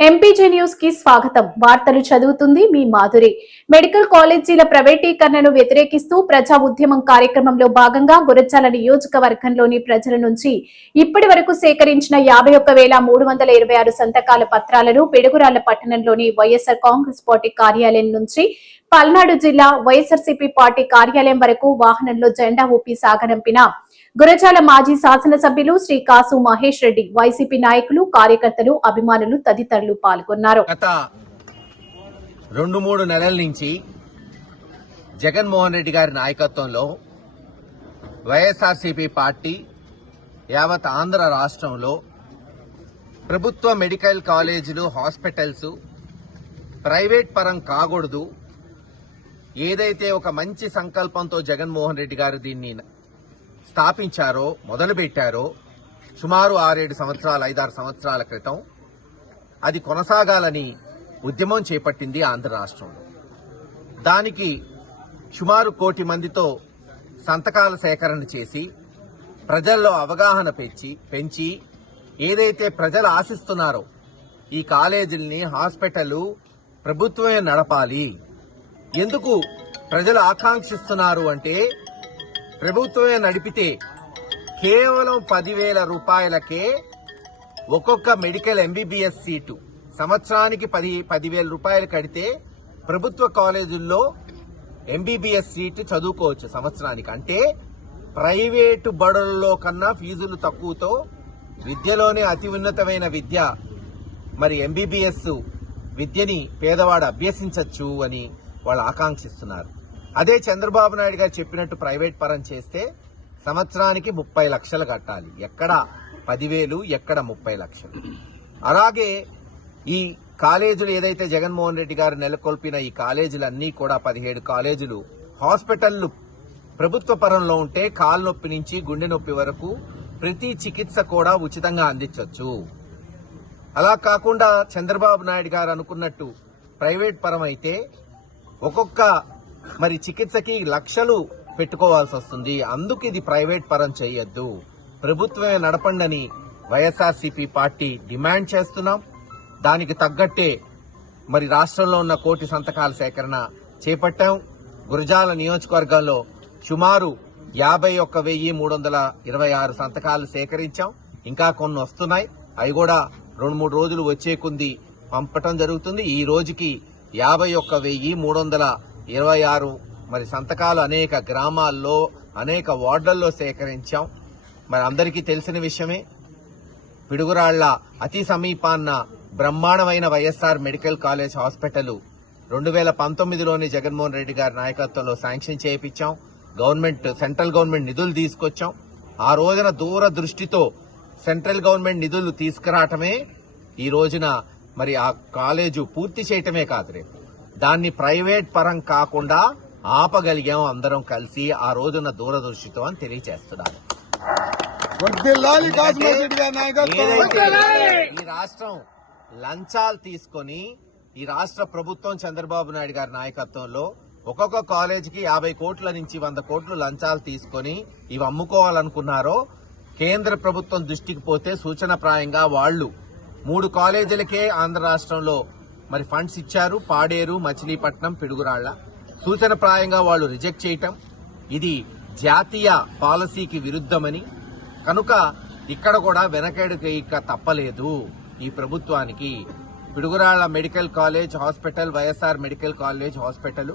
MPG న్యూస్కి స్వాగతం. వార్తలు చదువుతుంది మీ మాధురి. మెడికల్ కాలేజీల ప్రైవేటీకరణను వ్యతిరేకిస్తూ ప్రజా ఉద్యమం కార్యక్రమంలో భాగంగా గురజాల నియోజకవర్గంలోని ప్రజల నుంచి ఇప్పటి వరకు సేకరించిన యాభై ఒక్క వేల మూడు వందల ఇరవై ఆరు సంతకాల పత్రాలను పిడుగురాళ్ళ పట్టణంలోని వైఎస్ఆర్ కాంగ్రెస్ పార్టీ కార్యాలయం నుంచి పల్నాడు జిల్లా వైఎస్ఆర్సీపీ పార్టీ కార్యాలయం వరకు వాహనంలో జెండా ఊపి సాగనంపిన గురజాల మాజీ శాసనసభ్యులు శ్రీ కాసు మహేష్ రెడ్డి వైసీపీ నాయకులు కార్యకర్తలు అభిమానులు తదితరులు పాల్గొన్నారు. గత రెండు మూడు నెలల నుంచి జగన్మోహన్ రెడ్డి గారి నాయకత్వంలో వైఎస్ఆర్సీపీ పార్టీ యావత్ ఆంధ్ర రాష్ట్రంలో ప్రభుత్వ మెడికల్ కాలేజీలు హాస్పిటల్స్ ప్రైవేట్ పరం కాకూడదు. ఏదైతే ఒక మంచి సంకల్పంతో జగన్మోహన్ రెడ్డి గారు దీన్ని స్థాపించారో మొదలుపెట్టారో సుమారు ఆరేడు సంవత్సరాలు ఐదారు సంవత్సరాల క్రితం అది కొనసాగాలని ఉద్యమం చేపట్టింది ఆంధ్ర రాష్ట్రంలో. దానికి సుమారు కోటి మందితో సంతకాల సేకరణ చేసి ప్రజల్లో అవగాహన పెంచి పెంచి ఏదైతే ప్రజలు ఆశిస్తున్నారో ఈ కాలేజీల్ని హాస్పిటల్ ప్రభుత్వమే నడపాలి. ఎందుకు ప్రజలు ఆకాంక్షిస్తున్నారు అంటే ప్రభుత్వమే నడిపితే కేవలం పదివేల రూపాయలకే ఒక్కొక్క మెడికల్ ఎంబీబీఎస్ సీటు. సంవత్సరానికి పది పదివేల రూపాయలు కడితే ప్రభుత్వ కాలేజీల్లో ఎంబీబీఎస్ సీటు చదువుకోవచ్చు సంవత్సరానికి. అంటే ప్రైవేటు బడులలో కన్నా ఫీజులు తక్కువతో విద్యలోనే అతి ఉన్నతమైన విద్య. మరి ఎంబీబీఎస్ విద్యని పేదవాడు అభ్యసించవచ్చు అని వాళ్ళు ఆకాంక్షిస్తున్నారు. అదే చంద్రబాబు నాయుడు గారు చెప్పినట్టు ప్రైవేట్ పరం చేస్తే సంవత్సరానికి ముప్పై లక్షలు కట్టాలి. ఎక్కడ పదివేలు ఎక్కడ ముప్పై లక్షలు. అలాగే ఈ కాలేజీలు ఏదైతే జగన్మోహన్ రెడ్డి గారు నెలకొల్పిన ఈ కాలేజీలన్నీ కూడా పదిహేడు కాలేజీలు హాస్పిటళ్ళు ప్రభుత్వ పరంలో ఉంటే కాలు నొప్పి నుంచి గుండె నొప్పి వరకు ప్రతి చికిత్స కూడా ఉచితంగా అందించవచ్చు అలా కాకుండా చంద్రబాబు నాయుడు గారు అనుకున్నట్టు ప్రైవేట్ పరం అయితే ఒక్కొక్క మరి చికిత్సకి లక్షలు పెట్టుకోవాల్సి వస్తుంది. అందుకు ఇది ప్రైవేట్ పరం చేయొద్దు. ప్రభుత్వమే నడపండని వైఎస్ఆర్సీపీ పార్టీ డిమాండ్ చేస్తున్నాం. దానికి తగ్గట్టే మరి రాష్ట్రంలో ఉన్న కోటి సంతకాల సేకరణ చేపట్టాం. గురజాల నియోజకవర్గంలో సుమారు యాభై ఒక్క వెయ్యి మూడు వందల ఇరవై ఆరు సంతకాలు సేకరించాం. ఇంకా కొన్ని వస్తున్నాయి. అవి కూడా రెండు మూడు రోజులు వచ్చే కొంది పంపటం జరుగుతుంది. ఈ రోజుకి యాభై ఒక్క వెయ్యి మూడు వందల ఇరవై ఆరు మరి సంతకాలు అనేక గ్రామాల్లో అనేక వార్డుల్లో సేకరించాం. మరి అందరికీ తెలిసిన విషయమే పిడుగురాళ్ళ అతి సమీపాన్న బ్రహ్మాండమైన వైఎస్ఆర్ మెడికల్ కాలేజ్ హాస్పిటల్ రెండు వేల పంతొమ్మిదిలోని జగన్మోహన్ రెడ్డి గారి నాయకత్వంలో శాంక్షన్ చేయించాం. గవర్నమెంట్ సెంట్రల్ గవర్నమెంట్ నిధులు తీసుకొచ్చాం. ఆ రోజున దూర దృష్టితో సెంట్రల్ గవర్నమెంట్ నిధులు తీసుకురావటమే ఈ రోజున మరి ఆ కాలేజు పూర్తి చేయటమే కాదు రేపు. దాన్ని ప్రైవేట్ పరం కాకుండా ఆపగలిగాం అందరం కలిసి ఆ రోజున దూరదృష్టితో అని తెలియజేస్తున్నాను ఈ రాష్ట్రం లంచాలు తీసుకొని ఈ రాష్ట్ర ప్రభుత్వం చంద్రబాబు నాయుడు గారి నాయకత్వంలో ఒక్కొక్క కాలేజీకి యాభై కోట్ల నుంచి వంద కోట్లు లంచాలు తీసుకొని ఇవి అమ్ముకోవాలనుకున్నారో కేంద్ర ప్రభుత్వం దృష్టికి పోతే సూచనప్రాయంగా వాళ్ళు మూడు కాలేజీలకే ఆంధ్ర రాష్ట్రంలో మరి ఫండ్స్ ఇచ్చారు పాడేరు మచిలీపట్నం పిడుగురాళ్ళ. సూచనప్రాయంగా వాళ్ళు రిజెక్ట్ చేయటం ఇది జాతీయ పాలసీకి విరుద్ధమని. కనుక ఇక్కడ కూడా వెనకడుక తప్పలేదు ఈ ప్రభుత్వానికి. Piduguralla medical college hospital YSR medical college hospital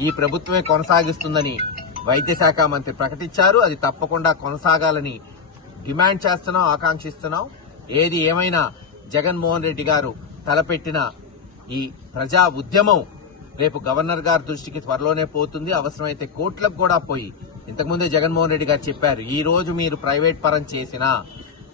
ఈ ప్రభుత్వమే కొనసాగిస్తుందని వైద్య శాఖ మంత్రి ప్రకటించారు. అది తప్పకుండా కొనసాగాలని డిమాండ్ చేస్తున్నాం ఆకాంక్షిస్తున్నాం. ఏది ఏమైనా జగన్మోహన్ రెడ్డి గారు తలపెట్టిన ఈ ప్రజా ఉద్యమం రేపు గవర్నర్ గారి దృష్టికి త్వరలోనే పోతుంది. అవసరమైతే కోర్టులకు కూడా పోయి. ఇంతకుముందే జగన్మోహన్ రెడ్డి గారు చెప్పారు ఈ రోజు మీరు ప్రైవేట్ పరం చేసినా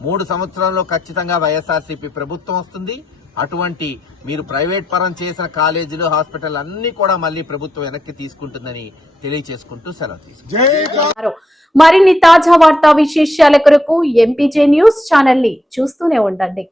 మూడు సంవత్సరాల్లో ఖచ్చితంగా వైఎస్ఆర్సీపీ ప్రభుత్వం వస్తుంది. అటువంటి మీరు ప్రైవేట్ పరం చేసిన కాలేజీలు హాస్పిటల్ అన్ని కూడా మళ్ళీ ప్రభుత్వం వెనక్కి తీసుకుంటుందని తెలియచేసుకుంటూ సెలవు తీసుకుంటాం. జై కా- అన్నారు. మరిన్ని తాజా వార్తా విశేషాల కొరకు ఎంపీజే న్యూస్ ఛానల్ని చూస్తూనే ఉండండి.